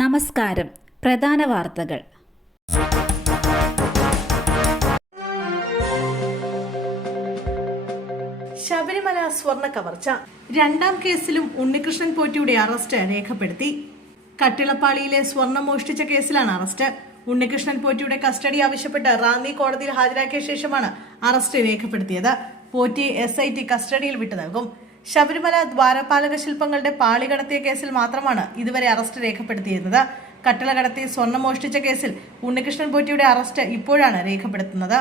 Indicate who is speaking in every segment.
Speaker 1: നമസ്കാരം. പ്രധാന വാർത്തകൾ.
Speaker 2: ശബരിമല സ്വർണ കവർച്ച. രണ്ടാം കേസിലും ഉണ്ണികൃഷ്ണൻ പോറ്റിയുടെ അറസ്റ്റ് രേഖപ്പെടുത്തി. കട്ടിളപ്പാളിയിലെ സ്വർണം മോഷ്ടിച്ച കേസിലാണ് അറസ്റ്റ്. ഉണ്ണികൃഷ്ണൻ പോറ്റിയുടെ കസ്റ്റഡി ആവശ്യപ്പെട്ട് റാന്നി കോടതിയിൽ ഹാജരാക്കിയ ശേഷമാണ് അറസ്റ്റ് രേഖപ്പെടുത്തിയത്. പോറ്റി എസ് ഐ ടി കസ്റ്റഡിയിൽ വിട്ടു നൽകും. ശബരിമല ദ്വാരപാലക ശില്പങ്ങളുടെ പാളി കടത്തിയ കേസിൽ മാത്രമാണ് ഇതുവരെ അറസ്റ്റ് രേഖപ്പെടുത്തിയിരുന്നത്. കട്ടള കടത്തി സ്വർണം മോഷ്ടിച്ച കേസിൽ ഉണ്ണികൃഷ്ണൻ പോറ്റിയുടെ അറസ്റ്റ് ഇപ്പോഴാണ് രേഖപ്പെടുത്തുന്നത്.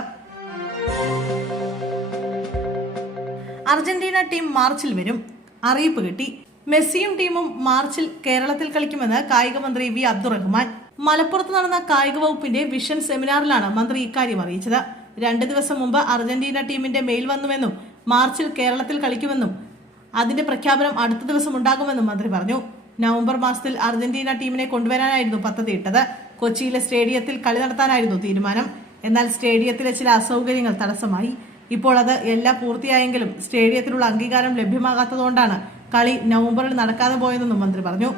Speaker 2: അർജന്റീന ടീം മാർച്ചിൽ വരും. അറിയിപ്പ് കിട്ടി. മെസ്സിയും ടീമും മാർച്ചിൽ കേരളത്തിൽ കളിക്കുമെന്ന് കായിക മന്ത്രി വി അബ്ദുറഹ്മാൻ. മലപ്പുറത്ത് നടന്ന കായിക വകുപ്പിന്റെ വിഷൻ സെമിനാറിലാണ് മന്ത്രി ഇക്കാര്യം അറിയിച്ചത്. രണ്ട് ദിവസം മുമ്പ് അർജന്റീന ടീമിന്റെ മെയിൽ വന്നുവെന്നും മാർച്ചിൽ കേരളത്തിൽ കളിക്കുമെന്നും അതിന്റെ പ്രഖ്യാപനം അടുത്ത ദിവസം ഉണ്ടാകുമെന്നും മന്ത്രി പറഞ്ഞു. നവംബർ മാസത്തിൽ അർജന്റീന ടീമിനെ കൊണ്ടുവരാനായിരുന്നു പദ്ധതി ഇട്ടത്. കൊച്ചിയിലെ സ്റ്റേഡിയത്തിൽ കളി നടത്താനായിരുന്നു തീരുമാനം. എന്നാൽ സ്റ്റേഡിയത്തിലെ ചില അസൗകര്യങ്ങൾ തടസ്സമായി. ഇപ്പോൾ അത് എല്ലാം പൂർത്തിയായെങ്കിലും സ്റ്റേഡിയത്തിലുള്ള അംഗീകാരം ലഭ്യമാകാത്തതുകൊണ്ടാണ് കളി നവംബറിൽ നടക്കാതെ പോയതെന്നും മന്ത്രി പറഞ്ഞു.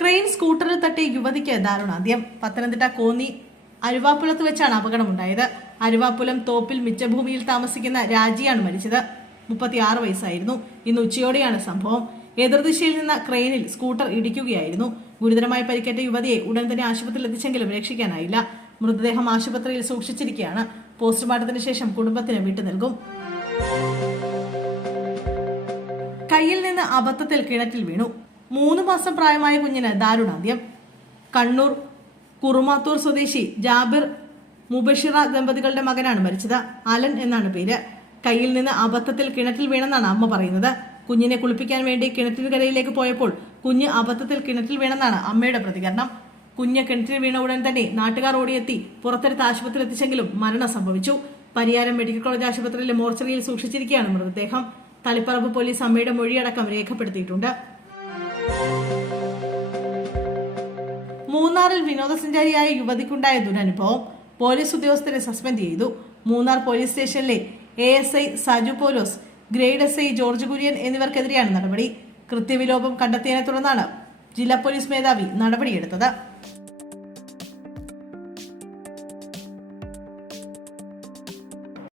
Speaker 2: ക്രെയിൻ സ്കൂട്ടറിൽ തട്ടി യുവതിക്ക് ദാരുണാന്ത്യം. പത്തനംതിട്ട കോന്നി അരുവാപ്പുളത്ത് വെച്ചാണ് അപകടമുണ്ടായത്. അരുവാപ്പുലം തോപ്പിൽ മിച്ചഭൂമിയിൽ താമസിക്കുന്ന രാജിയാണ് മരിച്ചത്. മുപ്പത്തിയാറ് വയസ്സായിരുന്നു. ഇന്ന് ഉച്ചയോടെയാണ് സംഭവം. എതിർദിശയിൽ നിന്ന് ക്രെയിനിൽ സ്കൂട്ടർ ഇടിക്കുകയായിരുന്നു. ഗുരുതരമായി പരിക്കേറ്റ യുവതിയെ ഉടൻ തന്നെ ആശുപത്രിയിൽ എത്തിച്ചെങ്കിലും രക്ഷിക്കാനായില്ല. മൃതദേഹം ആശുപത്രിയിൽ സൂക്ഷിച്ചിരിക്കുകയാണ്. പോസ്റ്റ്മോർട്ടത്തിന് ശേഷം കുടുംബത്തിന് വിട്ടു നൽകും. കയ്യിൽ നിന്ന് അബദ്ധത്തിൽ കിണറ്റിൽ വീണു. മൂന്ന് മാസം പ്രായമായ കുഞ്ഞിന് ദാരുണാന്ത്യം. കണ്ണൂർ കുറുമാത്തൂർ സ്വദേശി ജാബിർ മുബഷിറ ദമ്പതികളുടെ മകനാണ് മരിച്ചത്. അലൻ എന്നാണ് പേര്. കയ്യിൽ നിന്ന് അബദ്ധത്തിൽ കിണറ്റിൽ വീണെന്നാണ് അമ്മ പറയുന്നത്. കുഞ്ഞിനെ കുളിപ്പിക്കാൻ വേണ്ടി കിണറ്റിൻകരയിലേക്ക് പോയപ്പോൾ കുഞ്ഞ് അബദ്ധത്തിൽ കിണറ്റിൽ വീണെന്നാണ് അമ്മയുടെ പ്രതികരണം. കുഞ്ഞ് കിണറ്റിൽ വീണ ഉടൻ തന്നെ നാട്ടുകാർ ഓടിയെത്തി പുറത്തെടുത്ത് ആശുപത്രി എത്തിച്ചെങ്കിലും മരണം സംഭവിച്ചു. പരിയാരം മെഡിക്കൽ കോളേജ് ആശുപത്രിയിലെ മോർച്ചറിയിൽ സൂക്ഷിച്ചിരിക്കുകയാണ് മൃതദേഹം. തളിപ്പറമ്പ് പോലീസ് അമ്മയുടെ മൊഴിയടക്കം രേഖപ്പെടുത്തിയിട്ടുണ്ട്. മൂന്നാറിൽ വിനോദസഞ്ചാരിയായ യുവതിക്കുണ്ടായ ദുരനുഭവം. പോലീസ് ഉദ്യോഗസ്ഥരെ സസ്പെൻഡ് ചെയ്തു. മൂന്നാർ പോലീസ് സ്റ്റേഷനിലെ A S I Saju Paulose grade S I George Kurian എന്നിവർക്കെതിരെയാണ് നടപടി. കൃത്യവിലോപം കണ്ടെത്തിയതിനെ തുടർന്നാണ് ജില്ലാ പോലീസ് മേധാവി നടപടിയെടുത്തത്.